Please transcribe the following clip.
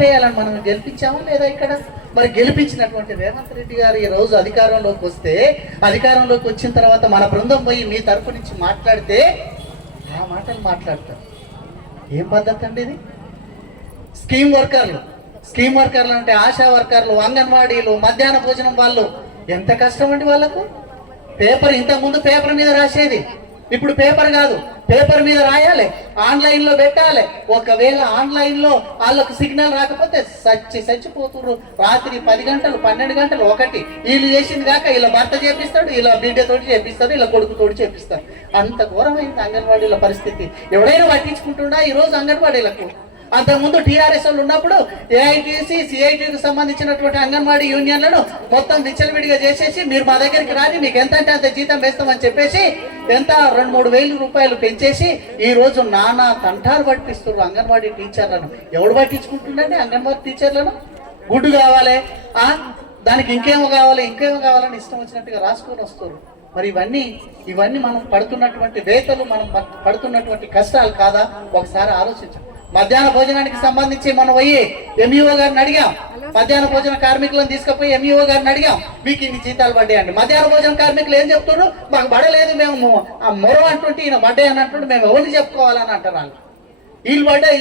వేయాలని మనం గెలిపించామా లేదా ఇక్కడ? మరి గెలిపించినటువంటి రేవంత్ రెడ్డి గారు ఈ రోజు అధికారంలోకి వస్తే, అధికారంలోకి వచ్చిన తర్వాత మన బృందం పోయి మీ తరపు నుంచి మాట్లాడితే ఆ మాటలు మాట్లాడతారు. ఏం పద్ధతి అండి ఇది? స్కీమ్ వర్కర్లు అంటే ఆశా వర్కర్లు, అంగన్వాడీలు, మధ్యాహ్న భోజనం వాళ్ళు ఎంత కష్టం అండి వాళ్ళకు. పేపర్ ఇంతకుముందు పేపర్ మీద రాసేది, ఇప్పుడు పేపర్ కాదు, పేపర్ మీద రాయాలి, ఆన్లైన్లో పెట్టాలి. ఒకవేళ ఆన్లైన్లో వాళ్ళకు సిగ్నల్ రాకపోతే చచ్చిపోతున్నారు. రాత్రి 10 గంటలు 12 గంటలు ఒకటి వీళ్ళు చేసింది కాక వీళ్ళ భర్త చేపిస్తాడు, వీళ్ళ బిడ్డతోటి చేపిస్తాడు, వీళ్ళ కొడుకుతోటి చేపిస్తాడు. అంత ఘోరమైంది అంగన్వాడీల పరిస్థితి. ఎవడైనా పట్టించుకుంటుండా ఈరోజు అంగన్వాడీలకు? అంతకుముందు టీఆర్ఎస్ వాళ్ళు ఉన్నప్పుడు ఏఐటీసీ సిఐటీకి సంబంధించినటువంటి అంగన్వాడీ యూనియన్లను మొత్తం విచ్చలవిడిగా చేసేసి మీరు మా దగ్గరికి రాని మీకు ఎంత అంటే అంత జీతం వేస్తామని చెప్పేసి ఎంత 2-3 వేల రూపాయలు పెంచేసి ఈ రోజు నానా తంటాలు పట్టిస్తున్నారు అంగన్వాడీ టీచర్లను. ఎవడు పట్టించుకుంటుండండి అంగన్వాడీ టీచర్లను? గుడ్డు కావాలి, దానికి ఇంకేమో కావాలని ఇష్టం వచ్చినట్టుగా రాసుకొని వస్తారు. మరి ఇవన్నీ మనం పడుతున్నటువంటి వేతలు, మనం పడుతున్నటువంటి కష్టాలు కాదా? ఒకసారి ఆలోచించాం. మధ్యాహ్న భోజనానికి సంబంధించి మనం పోయి ఎంఈఓ గారిని అడిగాం. మధ్యాహ్న భోజన కార్మికులను తీసుకుపోయి ఎంఈఓ గారిని అడిగాం, మీకు ఇన్ని జీతాలు పడ్డాయండి. మధ్యాహ్న భోజన కార్మికులు ఏం చెప్తున్నారు? మాకు పడలేదు, మేము మొర అంటుంటే ఈయన పడ్డాయి అని అంటుంటే మేము ఎవరిని చెప్పుకోవాలని అంటారు. వాళ్ళు పడ్డాయి